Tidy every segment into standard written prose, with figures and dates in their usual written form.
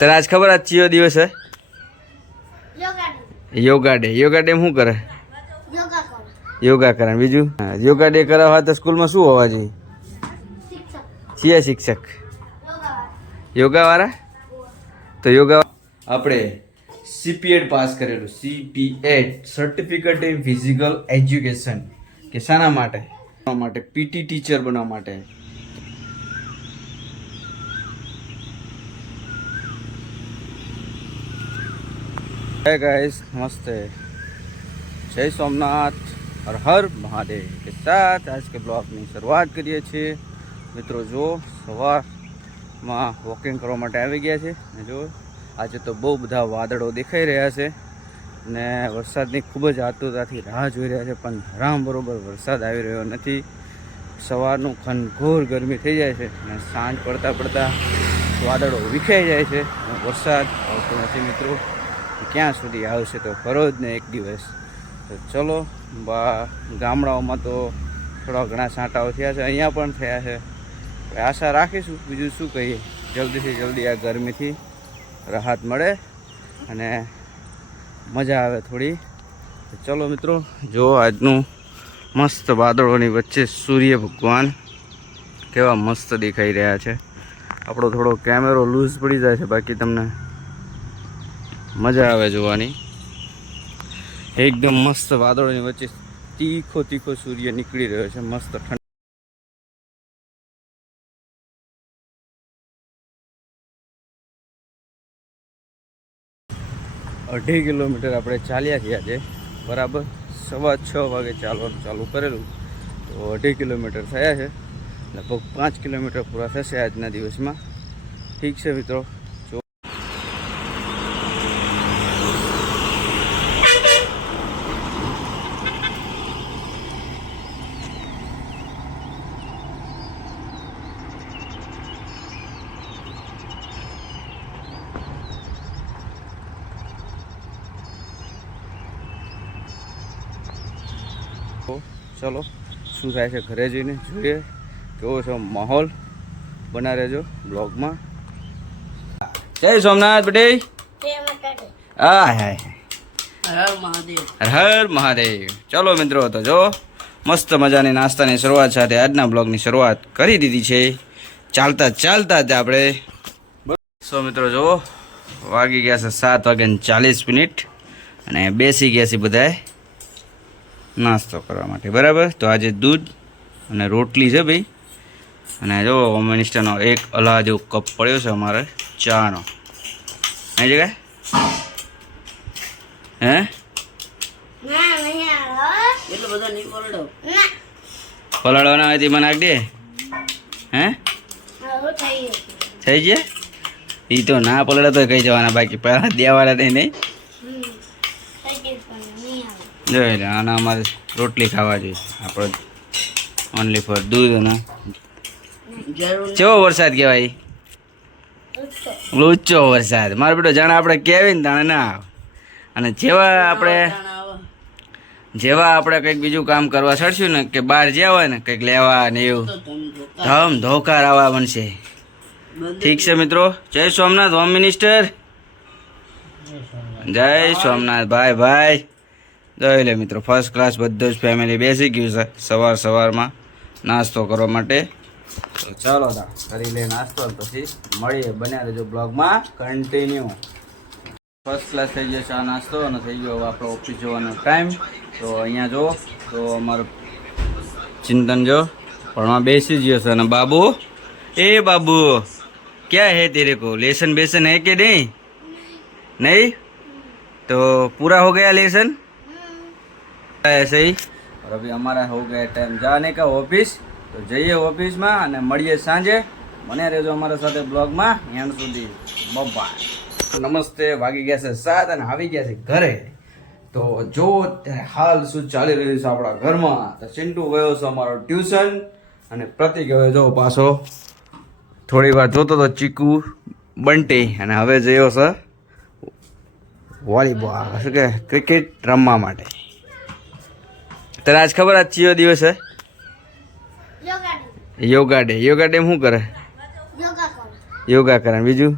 તને આજ ખબર આજ ચિયો દિવસ હે? યોગા ડે. યોગા ડે શું કરે? યોગા કરે. બીજું યોગા ડે કરાવવા તો સ્કૂલમાં શું હોવા જોઈએ? છીએ શિક્ષક યોગા વાળા. તો યોગા આપણે CP8 પાસ કરેલું. CP8 certificate in physical education. કે શાના માટે? PT ટીચર બનવા માટે. है गाइस, नमस्ते, जय सोमनाथ और हर महादेव के साथ आज के ब्लॉग ની શરૂઆત કરીએ છીએ. મિત્રો જો સવારમાં વોકિંગ કરવા માટે આવી ગયા છે અને જો આજે તો બહુ બધા વાદળો દેખાઈ રહ્યા છે ને વરસાદની ખૂબ જ આતુરતાથી રાહ જોઈ રહ્યા છે, પણ ધરામ બરોબર વરસાદ આવી રહ્યો નથી. સવારનું ઘનઘોર ગરમી થઈ જાય છે અને સાંજ પડતા પડતા વાદળો વિખાઈ જાય છે. વરસાદ આવતો નથી મિત્રો. ક્યાં સુધી આવશે તો ખરો જ ને એક દિવસ. તો ચલો ગામડાઓમાં તો થોડા ઘણા છાંટાઓ થયા છે, અહીંયા પણ થયા છે. આશા રાખીશું, બીજું શું કહીએ, જલ્દીથી જલ્દી આ ગરમીથી રાહત મળે અને મજા આવે થોડી. તો ચલો મિત્રો, જો આજનું મસ્ત વાદળોની વચ્ચે સૂર્ય ભગવાન કેવા મસ્ત દેખાઈ રહ્યા છે. આપણો થોડો કેમેરો લૂઝ પડી જાય છે, બાકી તમને મજા આવે જોવાની. એકદમ મસ્ત વાદળોની વચ્ચે તીખો તીખો સૂર્ય નીકળી રહ્યો છે. મસ્ત ઠંડ. અઢી કિલોમીટર આપણે ચાલ્યા ગયા છે બરાબર. 6:15 વાગે ચાલવાનું ચાલુ કરેલું તો 2.5 કિલોમીટર થયા છે. લગભગ 5 કિલોમીટર પૂરા થશે આજના દિવસમાં. ઠીક છે મિત્રો. ચલો શું થાય છે ઘરે જઈને જોઈએ, કેવો છે માહોલ. બના રહેજો બ્લોગમાં. જય સોમનાથ બેટે. હા હા, હર મહાદેવ. ચલો મિત્રો, તો જો મસ્ત મજાની નાસ્તાની શરૂઆત સાથે આજના બ્લોગની શરૂઆત કરી દીધી છે. ચાલતા ચાલતા જ આપણે મિત્રો જો વાગી ગયા છે 7:40 અને બેસી ગયા છે બધાએ નાસ્તો કરવા માટે બરાબર. તો આજે દૂધ અને રોટલી છે ભાઈ. અને જો હોમ મિનિસ્ટરનો એક અલા જેવો કપ પડ્યો છે અમારે ચાનો. અહીં જગ્યાએ હે પલાળવાના હોય તે મને નાખ દે. હે થઈ જાય એ તો ના પલળે તો કહી જવાના, બાકી દેવાના નહીં. જોઈ લે, આના અમારે રોટલી ખાવા જોઈએ. આપણે ઓનલી ફોર દૂધ. અને કેવો વરસાદ કહેવાય? લુચ્ચો વરસાદ. મારો બેટો જાણે આપણે કહેવી ને તાણે ના આવે. અને જેવા આપણે કંઈક બીજું કામ કરવા ચડશું ને, કે બહાર જ્યાં હોય ને કંઈક લેવા ને એવું, ધમ ધોકાર આવવા બનશે. ઠીક છે મિત્રો. જય સોમનાથ હોમ મિનિસ્ટર. જય સોમનાથ ભાઈ ભાઈ. જોઈ લે મિત્રો, ફર્સ્ટ ક્લાસ બધું જ ફેમિલી બેસી ગયું છે સવારમાં નાસ્તો કરવા માટે. તો ચાલો કરી લે નાસ્તો, પછી મળીએ. બન્યા રહેજો બ્લોગમાં કન્ટિન્યુ. ફર્સ્ટ ક્લાસ થઈ ગયો ચા નાસ્તો અને થઈ ગયો આપણો ઓફિસ જવાનો ટાઈમ. તો અહીંયા જો તો અમારો ચિંતન જો ભણવા બેસી ગયો છે. અને બાબુ, એ બાબુ ક્યાં હે તેરે કો? लेसन बेसन है कि नहीं? नहीं तो पूरा हो गया लेसन ऐसे ही. और अभी हमारा हो गया टाइम जाने का ऑफिस. तो જઈએ ઓફિસમાં અને મળીએ સાંજે. બને રહેજો અમારા સાથે બ્લોગમાં એન્ડ સુધી. બાય. નમસ્તે. વાગી ગયા છે 7 અને આવી ગયા છે ઘરે. તો જો હાલ શું ચાલી રહ્યું છે આપણા ઘરમાં. તો ચિંટુ ગયો છે અમારો ટ્યુશન અને પ્રતિક ગયો જો પાછો થોડી વાર જોતો તો ચીકુ બંટી. અને હવે જયો છે વોલીબોલ શું કે ક્રિકેટ રમવા માટે. તને આજ ખબર આજ ચિયો દિવસ હે? યોગા ડે. યોગા ડે શું કરે? યોગા કરે. બીજું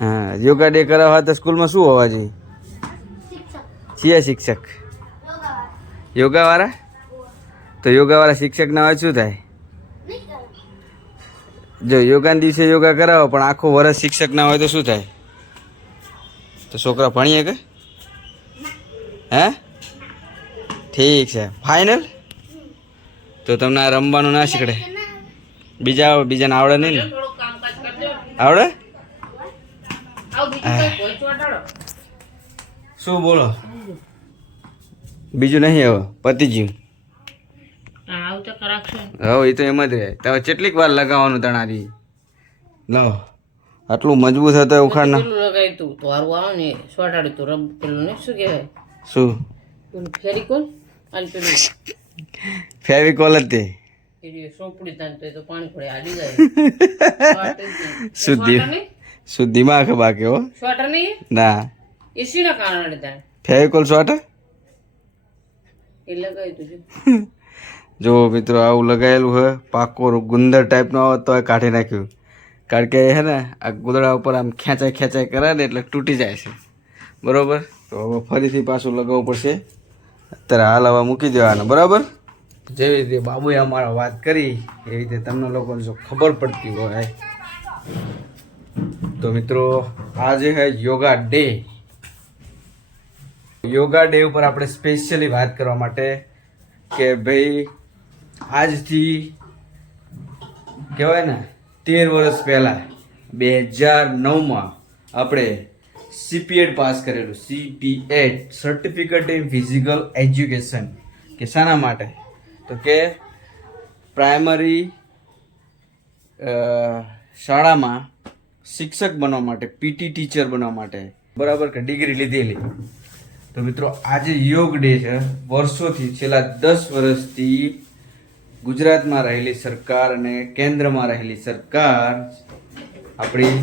હા, યોગા ડે કરાવવા તો સ્કૂલમાં શું હોવા જોઈએ? છીએ શિક્ષક યોગા વાળા. તો યોગા વાળા શિક્ષક ના હોય શું થાય? જો યોગાના દિવસે યોગા કરાવો પણ આખો વર્ષ શિક્ષક ના હોય તો શું થાય? તો છોકરા ભણીએ કે? હે, ઠીક છે, ફાઇનલ. તો તમને આ રમવાનું ના શીખડે? બીજાને આવડે નહીં ને? આવડે? શું બોલો? બીજું નહીં હવે પતી ગયું. હવે એ તો એમ જ રહે. તમે કેટલીક વાર લગાવવાનું તણારી લો, આટલું મજબૂત હતો ઉખાડ ના લગાવી તું તો હારું આવે ને સોટાડી તું રબ પેલું ને શું કહેવાય? શું ફેરિકોલ આલ પેલું ફેવિકોલ જ તે સોપડી તાન તો પાણી પડે આડી જાય. શું દિમાગ બાકી હો? સ્વેટર નહીં ના, એસી ના કારણે તાન ફેવિકોલ સ્વેટર એ લગાવી તું જો મિત્રો આવું લગાવેલું હોય પાકો ગુંદર ટાઈપનો આવે તો કાઢી નાખ્યું. કારણ કે હે ને આ ગુંદડા ઉપર આમ ખેંચાઈ કરે ને એટલે તૂટી જાય છે. બરાબર, તો હવે ફરીથી પાછું લગાવવું પડશે. અત્યારે હાલ હવે મૂકી દેવાના. બરાબર, જેવી રીતે બાબુએ અમારા વાત કરી એવી રીતે તમને લોકોને જો ખબર પડતી હોય તો મિત્રો આજે હે યોગા ડે. યોગા ડે ઉપર આપણે સ્પેશિયલી વાત કરવા માટે કે ભાઈ આજથી કહેવાય ને 13 વર્ષ પહેલાં 2009માં આપણે CPED પાસ કરેલું. CPED certificate in physical education. કે શાના માટે? તો કે પ્રાઇમરી શાળામાં શિક્ષક બનવા માટે, PT ટીચર બનવા માટે. બરાબર કે ડિગ્રી લીધેલી. તો મિત્રો આજે યોગ ડે છે. વર્ષોથી છેલ્લા 10 વર્ષથી ગુજરાતમાં રહેલી સરકાર અને કેન્દ્રમાં રહેલી સરકાર આપણી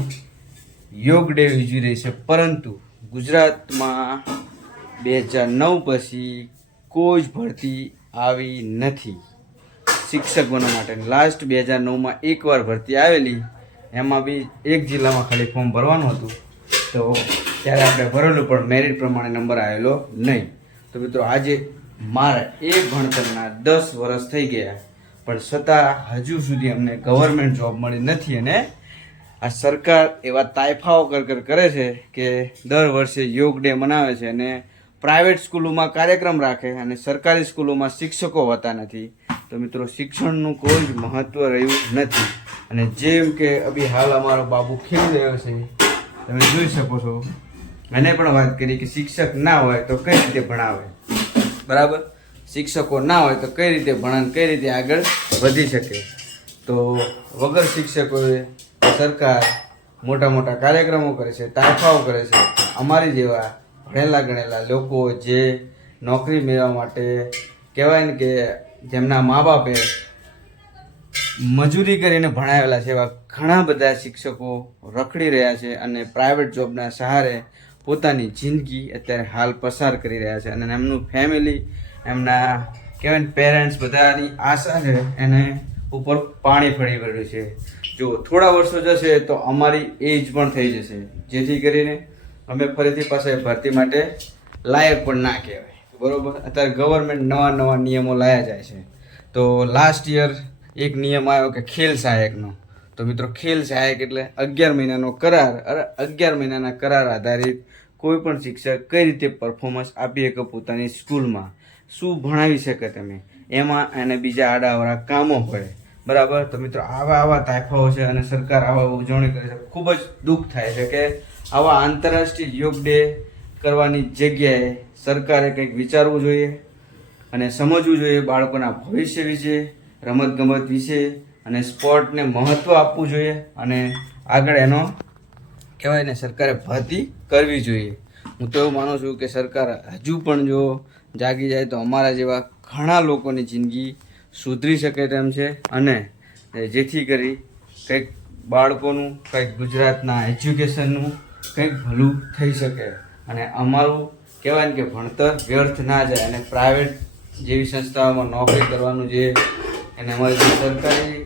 યોગ ડે ઉજવી રહી છે. પરંતુ ગુજરાતમાં 2009 પછી કોઈ જ ભરતી આવી નથી શિક્ષક બનવા માટે. લાસ્ટ 2009માં એકવાર ભરતી આવેલી, એમાં બી એક જિલ્લામાં ખાલી ફોર્મ ભરવાનું હતું. તો ત્યારે આપણે ભરેલું પણ મેરિટ પ્રમાણે નંબર આવેલો નહીં. તો મિત્રો આજે મારા એ ભણતરના 10 વર્ષ થઈ ગયા પણ છતાં હજુ સુધી અમને ગવર્મેન્ટ જોબ મળી નથી. અને આ સરકાર એવા તાયફાઓ કરે છે કે દર વર્ષે યોગ ડે મનાવે છે અને પ્રાઇવેટ સ્કૂલોમાં કાર્યક્રમ રાખે અને સરકારી સ્કૂલોમાં શિક્ષકો હોતા નથી. તો મિત્રો શિક્ષણનું કોઈ જ મહત્ત્વ રહ્યું નથી. અને જેમ કે અભી હાલ અમારો બાબુ ખેલી રહ્યો છે, તમે જોઈ શકો છો. એને પણ વાત કરી કે શિક્ષક ના હોય તો કઈ રીતે ભણાવે. બરાબર, શિક્ષકો ના હોય તો કઈ રીતે ભણાવે, કઈ રીતે આગળ વધી શકે. તો વગર શિક્ષકોએ સરકાર મોટા મોટા કાર્યક્રમો કરે છે, તાયફાઓ કરે છે. અમારી જેવા ભણેલા ગણેલા લોકો જે નોકરી મેળવવા માટે કહેવાય ને કે જેમના મા બાપે મજૂરી કરીને ભણાવેલા છે, એવા ઘણા બધા શિક્ષકો રખડી રહ્યા છે અને પ્રાઇવેટ જોબના સહારે પોતાની જિંદગી અત્યારે હાલ પસાર કરી રહ્યા છે. અને એમનું ફેમિલી, એમના કહેવાય ને પેરેન્ટ્સ, બધાની આશા છે એને ઉપર પાણી ફરી વળ્યું છે. જો થોડા વર્ષો જશે તો અમારી એજ પણ થઈ જશે, જેથી કરીને અમે ફરીથી પાછા ભરતી માટે લાયક પણ ના કહેવાય. બરાબર, અત્યારે ગવર્મેન્ટ નવા નિયમો લાયા જાય છે. તો લાસ્ટ યર એક નિયમ આવ્યો કે ખેલ સહાયકનો. તો મિત્રો ખેલ સહાયક એટલે 11 મહિનાનો કરાર. 11 મહિનાના કરાર આધારિત કોઈ પણ શિક્ષક કઈ રીતે પરફોર્મન્સ આપી શકે પોતાની સ્કૂલમાં, શું ભણાવી શકે તમે, એમાં એને બીજા આડાવાળા કામો પડે. બરાબર, તો મિત્રો આવા તાયફાઓ છે અને સરકાર આવા ઉજવણી કરે છે. ખૂબ જ દુઃખ થાય છે કે આવા આંતરરાષ્ટ્રીય યોગ ડે કરવાની જગ્યાએ સરકારે કંઈક વિચારવું જોઈએ અને સમજવું જોઈએ બાળકોના ભવિષ્ય વિશે, રમતગમત વિશે અને સ્પોર્ટને મહત્ત્વ આપવું જોઈએ. અને આગળ એનો કહેવાય ને સરકારે ભરતી કરવી જોઈએ. હું તો એવું માનું છું કે સરકાર હજુ પણ જો જાગી જાય તો અમારા જેવા ઘણા લોકોની જિંદગી સુધરી શકે તેમ છે. અને જેથી કરી કંઈક બાળકોનું, કંઈક ગુજરાતના એજ્યુકેશનનું કંઈક ભલું થઈ શકે અને અમારું કહેવાય ને કે ભણતર વ્યર્થ ના જાય. અને પ્રાઇવેટ જેવી સંસ્થાઓમાં નોકરી કરવાનું જે એને અમારી જે સરકારી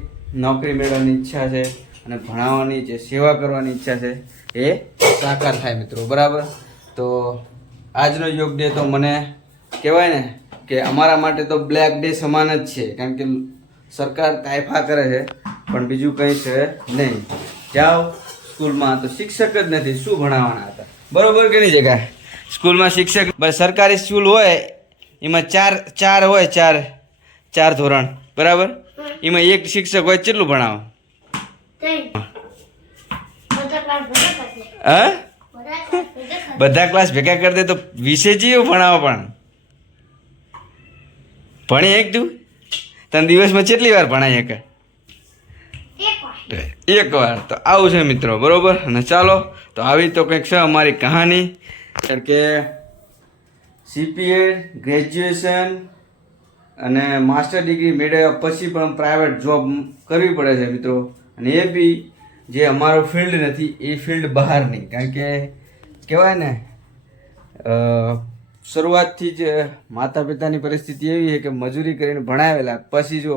નોકરી મેળવવાની ઈચ્છા છે અને ભણાવવાની જે સેવા કરવાની ઈચ્છા છે એ સાકાર થાય મિત્રો. બરાબર, તો આજનો યોગ ડે તો મને કહેવાય ને કે અમારા માટે તો બ્લેક ડે સમાન જ છે, કારણ કે સરકાર કાયફા કરે છે પણ બીજું કંઈ છે નહીં. જાઓ સ્કૂલમાં તો શિક્ષક જ નથી, શું ભણાવવાના હતા? બરોબર કે નહીં જગ્યા? સ્કૂલમાં શિક્ષક સરકારી સ્કૂલ હોય એમાં ચાર હોય, ચાર ધોરણ, બરાબર? એમાં એક શિક્ષક હોય, કેટલું ભણાવો? હા, બધા ક્લાસ ભેગા કરી દે તો વિષય જેવો ભણાવો. પણ ભણી એક તું તને દિવસમાં કેટલી વાર ભણાય એક વાર? તો આવું છે મિત્રો. બરોબર, અને ચાલો તો આવી તો કંઈક છે અમારી કહાની. કારણ કે CPA ગ્રેજ્યુએશન અને માસ્ટર ડિગ્રી મેળવ્યા પછી પણ પ્રાઇવેટ જોબ કરવી પડે છે મિત્રો. અને એ બી જે અમારો ફિલ્ડ નથી એ ફિલ્ડ બહારની. કારણ કે કહેવાય ને શરૂઆતથી જ માતા પિતાની પરિસ્થિતિ એવી છે કે મજૂરી કરીને ભણાવેલા, પછી જો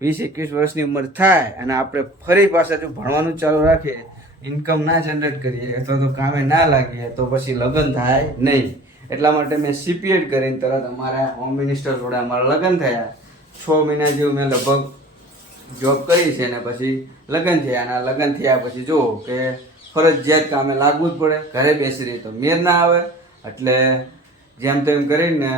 20-21 વર્ષની ઉંમર થાય અને આપણે ફરી પાછા જો ભણવાનું ચાલુ રાખીએ, ઇન્કમ ના જનરેટ કરીએ અથવા તો કામે ના લાગીએ તો પછી લગ્ન થાય નહીં. એટલા માટે મેં CPA કરીને તરત અમારા હોમ મિનિસ્ટર જોડે અમારા લગ્ન થયા. 6 મહિના જેવું મેં લગભગ જોબ કરી છે અને પછી લગ્ન થયા. અને આ લગ્ન થયા પછી જુઓ કે ફરજિયાત કામે લાગવું જ પડે. ઘરે બેસી રહી તો મેર ના આવે, એટલે જેમ તેમ કરીને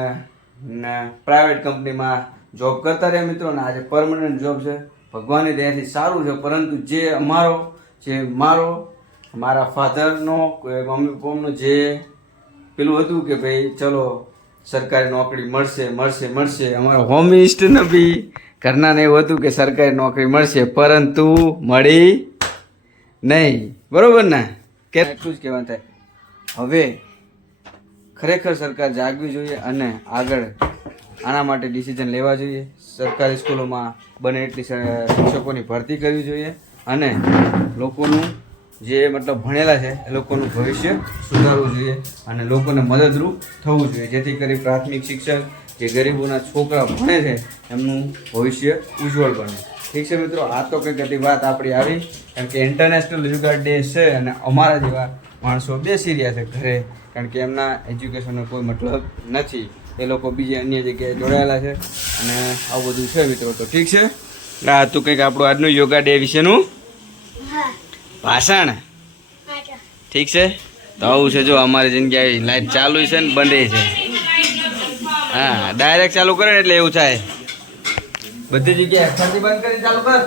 પ્રાઇવેટ કંપનીમાં જોબ કરતા રહ્યા મિત્રો. અને આજે પરમનન્ટ જોબ છે, ભગવાનની દયાથી સારું છે. પરંતુ જે મારા ફાધરનો મમ્મી પપ્પાનો જે પેલું હતું કે ભાઈ ચલો સરકારી નોકરી મળશે. અમારા હોમ મિનિસ્ટરને બી ઘરનાને એવું હતું કે સરકારી નોકરી મળશે, પરંતુ મળી નહીં. બરોબર ને? કે એટલું જ કહેવાનું થાય. હવે ખરેખર સરકાર જાગવી જોઈએ અને આગળ આના માટે ડિસિઝન લેવા જોઈએ. સરકારી સ્કૂલોમાં બને એટલી શિક્ષકોની ભરતી કરવી જોઈએ અને લોકોનું જે મતલબ ભણેલા છે એ લોકોનું ભવિષ્ય સુધારવું જોઈએ અને લોકોને મદદરૂપ થવું જોઈએ, જેથી કરી પ્રાથમિક શિક્ષક જે ગરીબોના છોકરા ભણે છે એમનું ભવિષ્ય ઉજ્જવળ બને. ઠીક છે મિત્રો, આ તો કંઈક હતી વાત આપણી આવી, કારણ કે ઇન્ટરનેશનલ યોગા ડે છે અને અમારા જેવા માણસો બેસી રહ્યા છે ઘરે, કારણ કે એમના એજ્યુકેશનનો કોઈ મતલબ નથી. એ લોકો બીજી અન્ય જગ્યાએ જોડાયેલા છે અને આવું બધું છે મિત્રો. તો ઠીક છે, આ હતું કંઈક આપણું આજનું યોગા ડે વિશેનું ભાષણ. ઠીક છે, તો આવું છે. જો અમારી જગ્યાએ લાઈટ ચાલુ છે ને બંધ છે. હા, ડાયરેક્ટ ચાલુ કરે ને એટલે એવું થાય. બધી જગ્યાએ ફરતી બંધ કરી ચાલુ કર.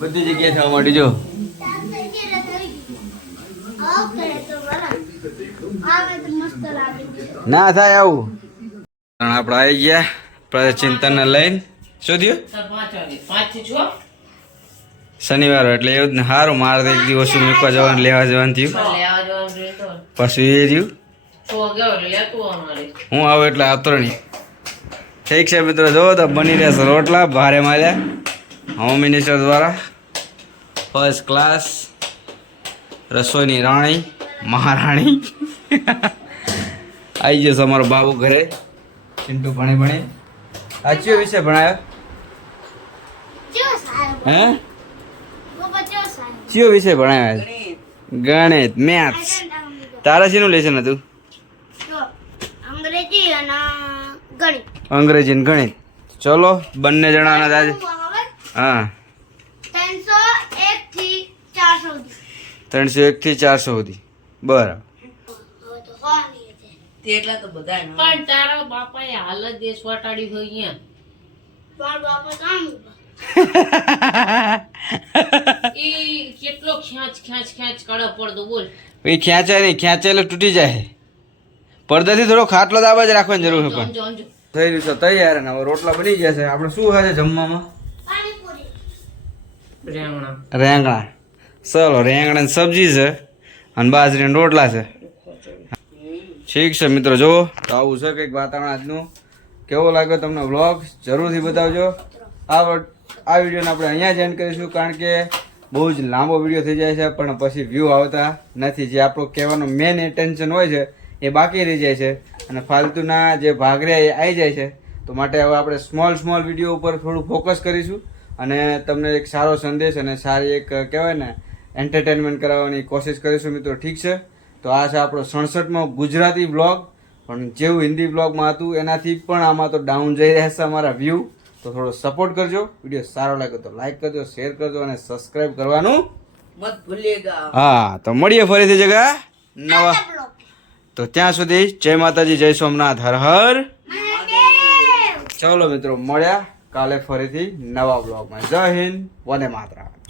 બધી જગ્યાએ થવા માંડી. જો ના થાય આવું. આપણે આવી ગયા પ્રચિંતનને લઈને. શું થયું? 5 શનિવાર એટલે એવું જ ને. સારું, મારે તો એક દિવસ મૂકવા જવાનું, લેવા જવાનું થયું. પછી એ થયું હું આવું એટલે આવતો નહીં. ઠીક છે મિત્રો, જો તો બની રહેશે રોટલા ભારે માર્યા હોમ મિનિસ્ટર દ્વારા. ફર્સ્ટ ક્લાસ રસોઈની રાણી મહારાણી આવી જશે અમારો બાબુ ઘરે. ચિંટુ ભણી આ કયો વિષય ભણાયો? હે, કયો વિષય ભણાયો? ગણિત, મેથ્સ. તારા શેનું લેશન હતું? અંગ્રેજી ને ગણિત. ચલો બંને જણાના આજે. હા, 301 થી 400 સુધી. બરાબર. પણ તારા બાપાએ હાલ જ દેશ વટાડી હોય ઈ કેટલો ખેંચ કડપ પડતો બોલ. એ ખેંચાય નહીં, ખેંચાય એટલે તૂટી જાય. પડદાથી થોડો ખાટલો દાબા જ રાખવાની જરૂર છે. પણ થઈ રહ્યું છે તૈયાર ને હવે રોટલા બની ગયા છે. આપણે શું ખાય છે જમવામાં? રેંગણા. ચલો, રેંગણા સબ્જી છે અને બાજરીના રોટલા છે. ઠીક છે મિત્રો, જુઓ તો આવું છે કંઈક વાતાવરણ આજનું. કેવો લાગ્યો તમને વ્લોગ જરૂરથી બતાવજો. આ વિડીયોને આપણે અહીંયા જ એન્ડ કરીશું, કારણ કે બહુ જ લાંબો વિડીયો થઈ જાય છે પણ પછી વ્યૂ આવતા નથી. જે આપણો કહેવાનો મેઇન ઇન્ટેન્શન હોય છે એ બાકી રહી જાય છે અને ફાલતુના જે ભાગ રહ્યા એ આવી જાય છે. તો માટે હવે આપણે સ્મોલ વિડીયો ઉપર થોડું ફોકસ કરીશું અને તમને એક સારો સંદેશ અને સારી એક કહેવાય ને એન્ટરટેનમેન્ટ કરાવવાની કોશિશ કરીશું મિત્રો. ઠીક છે, તો આ છે આપણો 67મો ગુજરાતી બ્લોગ. પણ જેવું હિન્દી બ્લોગમાં હતું એનાથી પણ આમાં તો ડાઉન જઈ રહ્યા છે અમારા વ્યૂ. તો થોડો સપોર્ટ કરજો. વિડીયો સારો લાગ્યો તો લાઈક કરજો, શેર કરજો અને સબસ્ક્રાઇબ કરવાનું મત ભૂલિએગા. હા. તો મળીએ ફરીથી જગા નવા. તો ત્યાં સુધી જય માતાજી, જય સોમનાથ, હર હર. ચલો મિત્રો, મળ્યા કાલે ફરીથી નવા બ્લોગમાં. જય હિન્દ, વંદે માતરમ.